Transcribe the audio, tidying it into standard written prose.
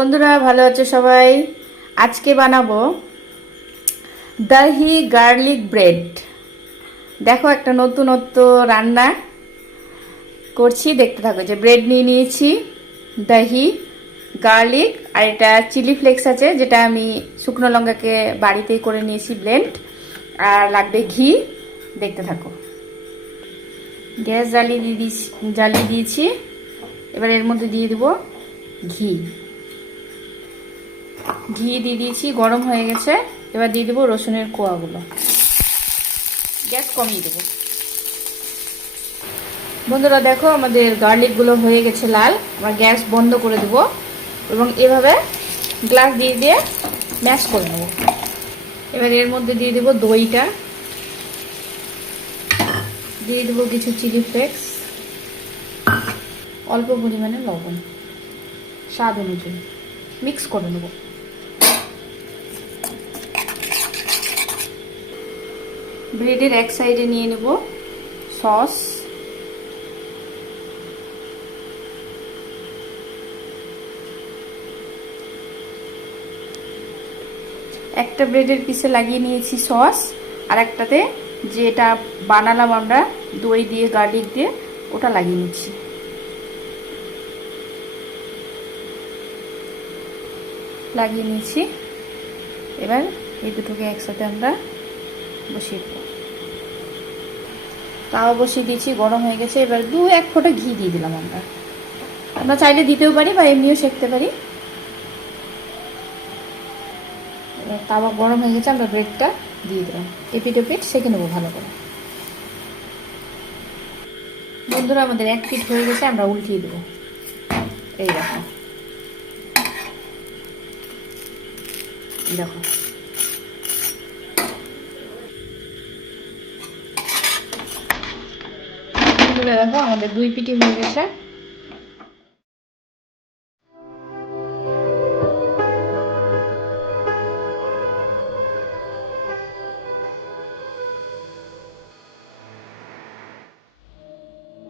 বন্ধুরা ভালো আছো সবাই। আজকে বানাবো দহি গার্লিক ব্রেড। দেখো একটা নতুনত্ব রান্না করছি, দেখতে থাকো। যে ব্রেড নিয়ে নিয়েছি, দহি, গার্লিক, আর এটা চিলি ফ্লেক্স আছে যেটা আমি শুকনো লঙ্কাকে বাড়িতেই করে নিয়েছি ব্লেন্ড, আর লাগবে ঘি। দেখতে থাকো। গ্যাস জ্বালিয়ে দিয়েছি। এবার এর মধ্যে দিয়ে দেবো ঘি। দিয়ে দিয়েছি, গরম হয়ে গেছে। এবার দিয়ে দেবো রসুনের কোয়াগুলো। গ্যাস কমিয়ে দেবো। বন্ধুরা দেখো, আমাদের গার্লিকগুলো হয়ে গেছে লাল। আবার গ্যাস বন্ধ করে দেবো এবং এভাবে গ্লাস দিয়ে দিয়ে ম্যাশ করে নেব। এবার এর মধ্যে দিয়ে দেবো দইটা, দিয়ে দেবো কিছু চিলি ফ্লেক্স, অল্প পরিমাণে লবণ, স্বাদ অনুযায়ী মিক্স করে নেব। ব্রেডের এক সাইডে নিয়ে নেব সস, একটা ব্রেডের পিসে লাগিয়ে নিয়েছি সস, আর একটাতে যেটা বানালাম আমরা দই দিয়ে গার্লিক দিয়ে, ওটা লাগিয়ে নিচ্ছি। লাগিয়ে নিয়েছি। এবার এই দুটোকে একসাথে আমরা বসিয়ে দেবো। তাও বসিয়ে দিয়েছি, গরম হয়ে গেছে। এবার এক ফোঁটা ঘি দিয়ে দিলাম। আমরা চাইলে দিতেও পারি বা এমনিও সেঁকতে পারি। এবার তাওয়া গরম হয়ে গেছে, আমরা ব্রেডটা দিয়ে দিলাম। এপিট ওপিট সেঁকে নেবো ভালো করে। বন্ধুরা আমাদের এক পিঠ হয়ে গেছে, আমরা উল্টিয়ে দেবো। এই দেখো, দেখো বন্ধুরা, দেখো আমাদের দুই পিঠি হয়ে গেছে।